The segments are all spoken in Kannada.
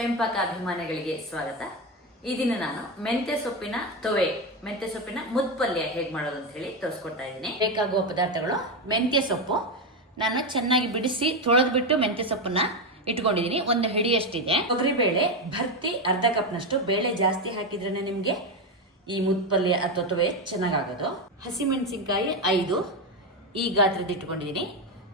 ಸ್ವಯಂಪಾಕ ಅಭಿಮಾನಿಗಳಿಗೆ ಸ್ವಾಗತ. ಈ ದಿನ ನಾನು ಮೆಂತ್ಯ ಸೊಪ್ಪಿನ ತೊವೆ ಮೆಂತ್ಯ ಸೊಪ್ಪಿನ ಮುದ್ಪಲ್ಯ ಹೇಗೆ ಮಾಡೋದು ಅಂತ ಹೇಳಿ ತೋರಿಸ್ಕೊಡ್ತಾ ಇದ್ದೀನಿ. ಬೇಕಾಗುವ ಪದಾರ್ಥಗಳು, ಮೆಂತ್ಯ ಸೊಪ್ಪು. ನಾನು ಚೆನ್ನಾಗಿ ಬಿಡಿಸಿ ತೊಳೆದ್ಬಿಟ್ಟು ಮೆಂತ್ಯ ಸೊಪ್ಪನ್ನ ಇಟ್ಕೊಂಡಿದ್ದೀನಿ. ಒಂದು ಹಿಡಿಯಷ್ಟಿದೆ. ತೊಗರಿಬೇಳೆ ಭರ್ತಿ ಅರ್ಧ ಕಪ್ನಷ್ಟು ಬೇಳೆ ಜಾಸ್ತಿ ಹಾಕಿದ್ರೆ ನಿಮಗೆ ಈ ಮುದ್ಪಲ್ಯ ಅಥವಾ ತೊವೆ ಚೆನ್ನಾಗಾಗೋದು. ಹಸಿಮೆಣಸಿನ್ಕಾಯಿ ಐದು. ಈ ಗಾತ್ರದ ಇಟ್ಕೊಂಡಿದ್ದೀನಿ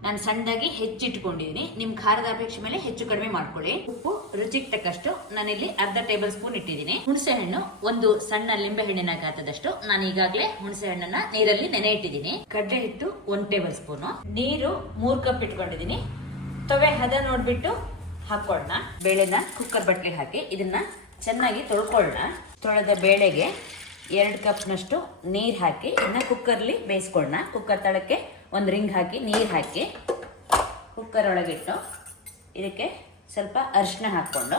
ನಾನು ಸಣ್ಣದಾಗಿ ಹೆಚ್ಚಿಟ್ಕೊಂಡಿದ್ದೀನಿ. ನಿಮ್ಮ ಖಾರದ ಅಪೇಕ್ಷೆ ಮೇಲೆ ಹೆಚ್ಚು ಕಡಿಮೆ ಮಾಡ್ಕೊಳ್ಳಿ. ಉಪ್ಪು ರುಚಿಗೆ ತಕ್ಕಷ್ಟು ನಾನಿಲ್ಲಿ ಅರ್ಧ ಟೇಬಲ್ ಸ್ಪೂನ್ ಇಟ್ಟಿದ್ದೀನಿ. ಹುಣಸೆ ಹಣ್ಣು ಒಂದು ಸಣ್ಣ ಲಿಂಬೆ ಹಣ್ಣಿನ ಗಾತ್ರದಷ್ಟು ನಾನು ಈಗಾಗಲೇ ಹುಣಸೆ ಹಣ್ಣನ್ನ ನೀರಲ್ಲಿ ನೆನೆ ಇಟ್ಟಿದ್ದೀನಿ ಕಡಲೆ ಹಿಟ್ಟು ಒಂದ್ ಟೇಬಲ್ ಸ್ಪೂನ್. ನೀರು ಮೂರ್ ಕಪ್ ಇಟ್ಕೊಂಡಿದ್ದೀನಿ. ತೊವೆ ಹದ ನೋಡ್ಬಿಟ್ಟು ಹಾಕೋಣ ಬೇಳೆನ ಕುಕ್ಕರ್ ಬಟ್ಲಿ ಹಾಕಿ ಇದನ್ನ ಚೆನ್ನಾಗಿ ತೊಳ್ಕೊಳ್ಳೋಣ. ತೊಳೆದ ಬೇಳೆಗೆ ಎರಡು ಕಪ್ನಷ್ಟು ನೀರು ಹಾಕಿ ಇದನ್ನ ಕುಕ್ಕರ್ಲಿ ಬೇಯಿಸ್ಕೊಳ್ಳೋಣ. ಕುಕ್ಕರ್ ತಳಕ್ಕೆ ಒಂದು ರಿಂಗ್ ಹಾಕಿ, ನೀರು ಹಾಕಿ ಕುಕ್ಕರ್ ಒಳಗಿಟ್ಟು ಇದಕ್ಕೆ ಸ್ವಲ್ಪ ಅರಿಶಿನ ಹಾಕ್ಕೊಂಡು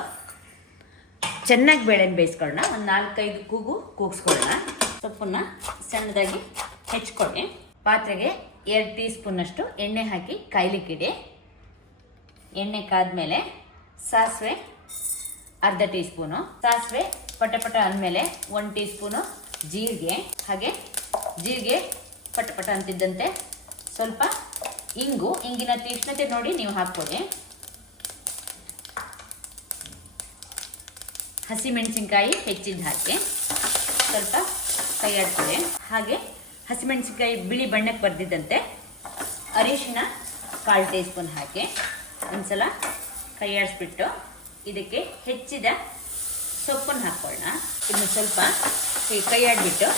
ಚೆನ್ನಾಗಿ ಬೇಳೆನ ಬೇಯಿಸ್ಕೊಳ್ಳೋಣ. ಒಂದು ನಾಲ್ಕೈದು ಕೂಗು ಕೂಗಿಸ್ಕೊಳ್ಳೋಣ. ಸೊಪ್ಪನ್ನ ಸಣ್ಣದಾಗಿ ಹೆಚ್ಕೊಳ್ಳಿ ಪಾತ್ರೆಗೆ ಎರಡು ಟೀ ಸ್ಪೂನಷ್ಟು ಎಣ್ಣೆ ಹಾಕಿ ಕಾಯ್ಲಿಕ್ಕಿಡಿ. ಎಣ್ಣೆ ಕಾದ್ಮೇಲೆ ಸಾಸಿವೆ ಅರ್ಧ ಟೀ ಸ್ಪೂನು ಸಾಸಿವೆ ಪಟ ಪಟ ಅಂದಮೇಲೆ ಒಂದು ಟೀ ಸ್ಪೂನು ಜೀರಿಗೆ. ಹಾಗೆ ಜೀರಿಗೆ ಪಟ ಪಟ ಅಂತಿದ್ದಂತೆ ಸ್ವಲ್ಪ ಇಂಗು, ಇಂಗಿನ ತೀಕ್ಷ್ಣತೆ ನೋಡಿ ನೀವು ಹಾಕ್ಕೊಳ್ಳಿ ಹಸಿಮೆಣಸಿನ್ಕಾಯಿ ಹೆಚ್ಚಿದ್ದು ಹಾಕಿ ಸ್ವಲ್ಪ ಕೈ ಹಾಗೆ ಹಸಿಮೆಣಸಿನ್ಕಾಯಿ ಬಿಳಿ ಬಣ್ಣಕ್ಕೆ ಬರ್ದಿದ್ದಂತೆ ಅರಿಶಿನ ಕಾಲು ಟೀ ಸ್ಪೂನ್ ಹಾಕಿ ಒಂದ್ಸಲ ಕೈ ಆಡಿಸ್ಬಿಟ್ಟು ಇದಕ್ಕೆ ಹೆಚ್ಚಿದ ಸೊಪ್ಪನ್ನು ಹಾಕ್ಕೊಳ್ಳೋಣ. ಇನ್ನು ಸ್ವಲ್ಪ ಕೈಯಾಡಿಬಿಟ್ಟು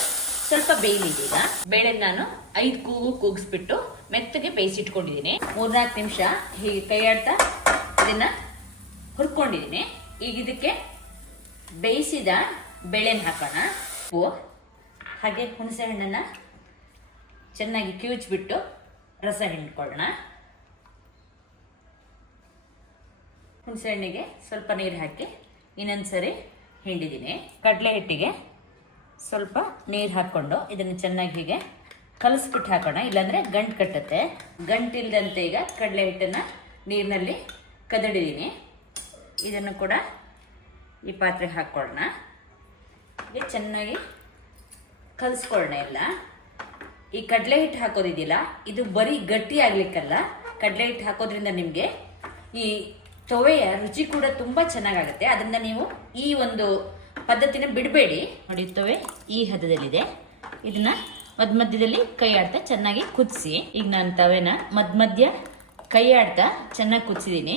ಸ್ವಲ್ಪ ಬೇಯಲಿದೆ ಈಗ. ಬೇಳೆ ನಾನು ಐದು ಕೂಗು ಕೂಗಿಸ್ಬಿಟ್ಟು ಮೆತ್ತಗೆ ಬೇಯಿಸಿಟ್ಕೊಂಡಿದ್ದೀನಿ. ಮೂರ್ನಾಲ್ಕು ನಿಮಿಷ ಹೀಗೆ ಕೈಯಾಡ್ತಾ ಇದನ್ನ ಹುರ್ಕೊಂಡಿದ್ದೀನಿ. ಈಗ ಇದಕ್ಕೆ ಬೇಯಿಸಿದ ಬೇಳೆನ ಹಾಕೋಣ. ಉಪ್ಪು ಹಾಗೆ ಹುಣಸೆ ಹಣ್ಣನ್ನು ಚೆನ್ನಾಗಿ ಕಿವುಚ್ಬಿಟ್ಟು ರಸ ಹಿಂಡ್ಕೊಳ್ಳೋಣ. ಹುಣಸೆ ಹಣ್ಣಿಗೆ ಸ್ವಲ್ಪ ನೀರು ಹಾಕಿ ಇನ್ನೊಂದು ಸರಿ ಹಿಂಡಿದ್ದೀನಿ. ಕಡಲೆ ಹಿಟ್ಟಿಗೆ ಸ್ವಲ್ಪ ನೀರು ಹಾಕ್ಕೊಂಡು ಇದನ್ನು ಚೆನ್ನಾಗಿ ಹೀಗೆ ಕಲಸ್ಬಿಟ್ಟು ಹಾಕೋಣ. ಇಲ್ಲಾಂದರೆ ಗಂಟು ಕಟ್ಟುತ್ತೆ. ಗಂಟಿಲ್ದಂತೆ ಈಗ ಕಡಲೆ ಹಿಟ್ಟನ್ನು ನೀರಿನಲ್ಲಿ ಕದಡಿದ್ದೀನಿ ಇದನ್ನು ಕೂಡ ಈ ಪಾತ್ರೆಗೆ ಹಾಕ್ಕೊಳ್ಳೋಣ ಹೀಗೆ ಚೆನ್ನಾಗಿ ಕಲಿಸ್ಕೊಳ್ಳೋಣ ಎಲ್ಲ. ಈ ಕಡಲೆ ಹಿಟ್ಟು ಹಾಕೋದಿದೆಯಲ್ಲ, ಇದು ಬರೀ ಗಟ್ಟಿ ಆಗ್ಲಿಕ್ಕಲ್ಲ. ಕಡಲೆ ಹಿಟ್ಟು ಹಾಕೋದ್ರಿಂದ ನಿಮಗೆ ಈ ತೊವೆಯ ರುಚಿ ಕೂಡ ತುಂಬಾ ಚೆನ್ನಾಗಾಗುತ್ತೆ. ಅದರಿಂದ ನೀವು ಈ ಒಂದು ಪದ್ಧತಿನ ಬಿಡಬೇಡಿ. ನೋಡಿ ತೊವೆ ಈ ಹದದಲ್ಲಿದೆ. ಇದನ್ನ ಮಧ್ಯ ಮಧ್ಯದಲ್ಲಿ ಕೈ ಆಡ್ತಾ ಚೆನ್ನಾಗಿ ಕುದಿಸಿ. ಈಗ ನಾನು ತವೆನ ಮಧ್ಯ ಮಧ್ಯ ಕೈ ಆಡ್ತಾ ಚೆನ್ನಾಗಿ ಕುದಿಸಿದ್ದೀನಿ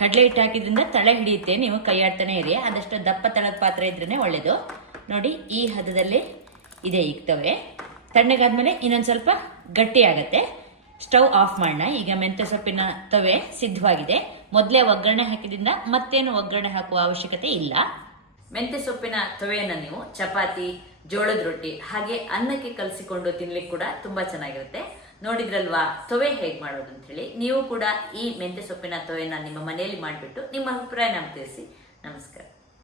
ಕಡಲೆ ಹಿಟ್ಟು ಹಾಕಿದ್ರಿಂದ ತಳೆ ಹಿಡಿಯುತ್ತೆ. ನೀವು ಕೈ ಆಡ್ತಾನೆ ಇರಿ. ಆದಷ್ಟು ದಪ್ಪ ತಳದ ಪಾತ್ರೆ ಇದ್ರೇ ಒಳ್ಳೇದು. ನೋಡಿ, ಈ ಹದದಲ್ಲಿ ಇದೆ ಈಗ ತವೆ. ತಣ್ಣಗಾದ್ಮೇಲೆ ಇನ್ನೊಂದು ಸ್ವಲ್ಪ ಗಟ್ಟಿ ಆಗತ್ತೆ. ಸ್ಟವ್ ಆಫ್ ಮಾಡೋಣ ಈಗ ಮೆಂತ್ಯ ಸೊಪ್ಪಿನ ತವೆ ಸಿದ್ಧವಾಗಿದೆ. ಮೊದಲೇ ಒಗ್ಗರಣೆ ಹಾಕಿದ್ರಿಂದ ಮತ್ತೇನು ಒಗ್ಗರಣೆ ಹಾಕುವ ಅವಶ್ಯಕತೆ ಇಲ್ಲ. ಮೆಂತ್ಯ ಸೊಪ್ಪಿನ ತೊವೆಯನ್ನು ನೀವು ಚಪಾತಿ, ಜೋಳದ ರೊಟ್ಟಿ, ಹಾಗೆ ಅನ್ನಕ್ಕೆ ಕಲಸಿಕೊಂಡು ತಿನ್ಲಿಕ್ಕೆ ಕೂಡ ತುಂಬಾ ಚೆನ್ನಾಗಿರುತ್ತೆ. ನೋಡಿದ್ರಲ್ವಾ? ತೊವೆ ಹೇಗೆ ಮಾಡೋದು ಅಂತ ಹೇಳಿ ನೀವು ಕೂಡ ಈ ಮೆಂತ್ಯ ಸೊಪ್ಪಿನ ತೊವೆನ ನಿಮ್ಮ ಮನೆಯಲ್ಲಿ ಮಾಡಿಬಿಟ್ಟು ನಿಮ್ಮ ಅಭಿಪ್ರಾಯ ನಮ್ಗೆ ತಿಳಿಸಿ. ನಮಸ್ಕಾರ.